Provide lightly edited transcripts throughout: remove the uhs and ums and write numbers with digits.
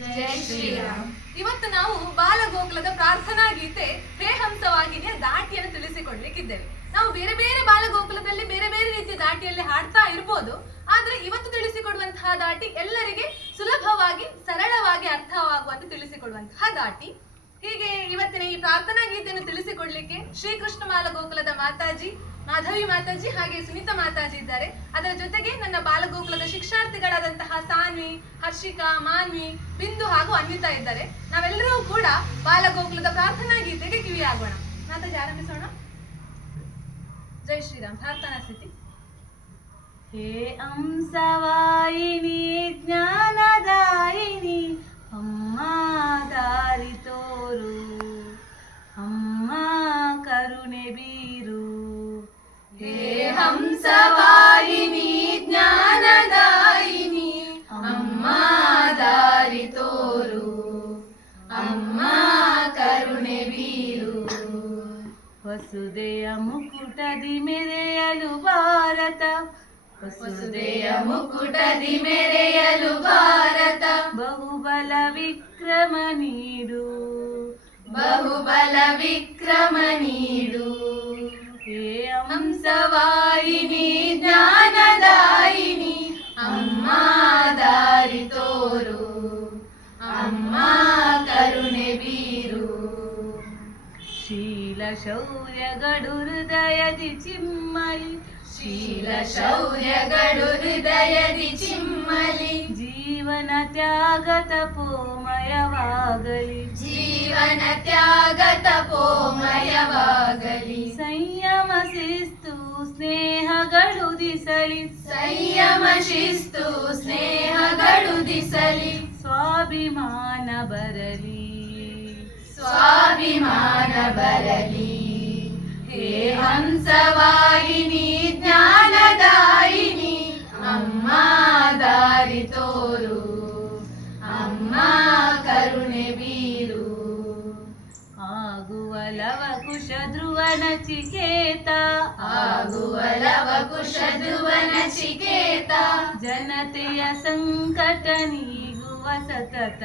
ಜೈ ಶ್ರೀರಾಮ್. ಇವತ್ತು ನಾವು ಬಾಲಗೋಕುಲದ ಪ್ರಾರ್ಥನಾ ಗೀತೆ ಹೇ ಹಂಸವಾಗಿನಿಯ ದಾಟಿಯನ್ನು ತಿಳಿಸಿಕೊಡ್ಲಿಕ್ಕಿದ್ದೇವೆ. ನಾವು ಬೇರೆ ಬೇರೆ ಬಾಲಗೋಕುಲದಲ್ಲಿ ಬೇರೆ ಬೇರೆ ರೀತಿಯ ದಾಟಿಯಲ್ಲಿ ಹಾಡ್ತಾ ಇರ್ಬೋದು, ಆದ್ರೆ ಇವತ್ತು ತಿಳಿಸಿಕೊಡುವಂತಹ ದಾಟಿ ಎಲ್ಲರಿಗೆ ಸುಲಭವಾಗಿ ಸರಳವಾಗಿ ಅರ್ಥವಾಗುವಂತೆ ತಿಳಿಸಿಕೊಡುವಂತಹ ದಾಟಿ. ಹೀಗೆ ಇವತ್ತಿನ ಈ ಪ್ರಾರ್ಥನಾ ಗೀತೆಯನ್ನು ತಿಳಿಸಿಕೊಡ್ಲಿಕ್ಕೆ ಶ್ರೀಕೃಷ್ಣ ಬಾಲಗೋಕುಲದ ಮಾತಾಜಿ, ಮಾಧವಿ ಮಾತಾಜಿ ಹಾಗೆ ಸುನೀತಾ ಮಾತಾಜಿ ಇದ್ದಾರೆ. ಅದರ ಜೊತೆಗೆ ನನ್ನ ಬಾಲಗೋಕುಲದ ಶಿಕ್ಷಾರ್ಥಿಗಳಾದಂತಹ ಸಾನ್ವಿ, ಹರ್ಷಿಕಾ, ಮಾನ್ವಿ, ಬಿಂದು ಹಾಗೂ ಅನ್ವಿತಾ ಇದ್ದಾರೆ. ನಾವೆಲ್ಲರೂ ಕೂಡ ಬಾಲಗೋಕುಲದ ಪ್ರಾರ್ಥನಾ ಗೀತೆಗೆ ಕಿವಿಯಾಗೋಣ. ಮಾತಾಜಿ ಆರಂಭಿಸೋಣ. ಜೈ ಶ್ರೀರಾಮ್. ಪ್ರಾರ್ಥನಾ ಸ್ಥಿತಿ. ಹೇ ಹಂಸವಾಹಿನಿ ಜ್ಞಾನದಾಯಿನಿ ಅಮ್ಮ ದಾರಿ ತೋರು, ಅಮ್ಮ ಕರುಣೆ ಬೀರು. ಹೇ ಹಂಸವಾಹಿನಿ ಜ್ಞಾನದಾಯಿನಿ ಅಮ್ಮ ದಾರಿ ತೋರು, ಅಮ್ಮ ಕರುಣೆ ಬೀರು. ವಸುದೆಯ ಮುಕುಟದಿ ಮೆರೆಯಲು ಭಾರತ, ವಸುದೆಯ ಮುಕುಟದಿ ಮೆರೆಯಲು ಭಾರತ. ಬಹುಬಲ ವಿಕ್ರಮ ನೀಡು, ಬಹುಬಲ ವಿಕ್ರಮ ನೀಡು. ಹೇ ಹಂಸವಾಹಿನಿ ಜ್ಞಾನದಾಯಿನಿ ಅಮ್ಮ ದಾರಿ ತೋರು, ಅಮ್ಮ ಕರುಣೆ ಬೀರು. ಶೀಲ ಶೌರ್ಯಗಳು ಹೃದಯದಿ ಚಿಮ್ಮಲಿ, ಶೀಲ ಶೌರ್ಯಗಳು ಹೃದಯದಿ ಚಿಮ್ಮಲಿ. ಜೀವನ ತ್ಯಾಗ ತಪೋಮಯವಾಗಲಿ, ಜೀವನ ತ್ಯಾಗ ತಪೋಮಯವಾಗಲಿ. ಸಂಯಮ ಶಿಸ್ತು ಸ್ನೇಹಗಳು ದಿಸಲಿ, ಸಂಯಮ ಶಿಸ್ತು ಸ್ನೇಹಗಳು ದಿಸಲಿ. ಸ್ವಾಭಿಮಾನ ಬರಲಿ, ಸ್ವಾಭಿಮಾನ ಬರಲಿ. ಹೇ ಹಂಸವಾಹಿನಿ ಜ್ಞಾನದಾಯಿನಿ ಅಮ್ಮ ದಾರಿ ತೋರು, ಅಮ್ಮ ಕರುಣೆ ಬೀರು. ಆಗುವ ಲವ ಕುಶ ಧ್ರುವ ನಚಿಕೇತ, ಆಗುವ ಲವ ಕುಶ ಧ್ರುವ ನಚಿಕೇತ. ಜನತೆಯ ಸಂಕಟ ನೀಗುವ ಸತತ,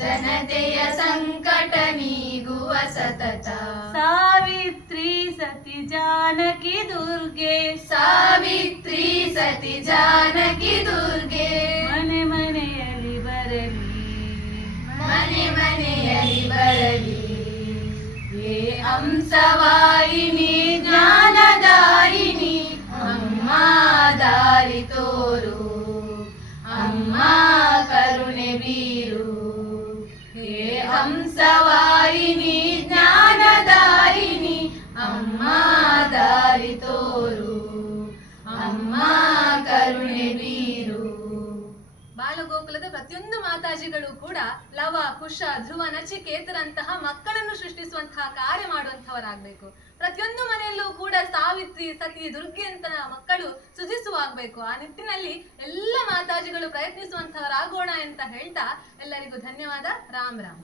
ಜನತೆಯ ಸಂಕಟ ನೀಗುವ ಸತತ. ಸಾವಿತ್ರಿ ಸತಿ ಜಾನಕಿ ದುರ್ಗೆ, ಸಾವಿತ್ರಿ ಸತಿ ಜಾನಕಿ ದುರ್ಗೆ. ಮನೆ ಮನೆಯಲ್ಲಿ ಬರಲಿ, ಮನೆ ಮನೆಯಲ್ಲಿ ಬರಲಿ. ಹೇ ಹಂಸವಾಹಿನಿ ಜ್ಞಾನದಾಯಿನಿ ಅಮ್ಮ ದಾರಿ ತೋರು, ಅಮ್ಮ ಕರುಣೆ ಬೀರು. ಹೇ ಹಂಸವಾಹಿನಿ ಜ್ಞಾನದಾಯಿನಿ ಅಮ್ಮ ದಾರಿ ತೋರು, ಅಮ್ಮ ಕರುಣೆ ಬೀರು. ಬಾಲಗೋಕುಲದ ಪ್ರತಿಯೊಂದು ಮಾತಾಜಿಗಳು ಕೂಡ ಲವ, ಕುಶ, ಧ್ರುವ, ನಚಿಕೇತರಂತಹ ಮಕ್ಕಳನ್ನು ಸೃಷ್ಟಿಸುವಂತಹ ಕಾರ್ಯ ಮಾಡುವಂತವರಾಗಬೇಕು. ಪ್ರತಿಯೊಂದು ಮನೆಯಲ್ಲೂ ಕೂಡ ಸಾವಿತ್ರಿ, ಸತಿ, ದುರ್ಗೆ ಅಂತ ಮಕ್ಕಳು ಸುಜಿಸುವಾಗಬೇಕು. ಆ ನಿಟ್ಟಿನಲ್ಲಿ ಎಲ್ಲ ಮಾತಾಜಿಗಳು ಪ್ರಯತ್ನಿಸುವಂತವರಾಗೋಣ ಅಂತ ಹೇಳ್ತಾ ಎಲ್ಲರಿಗೂ ಧನ್ಯವಾದ. ರಾಮ್ ರಾಮ್.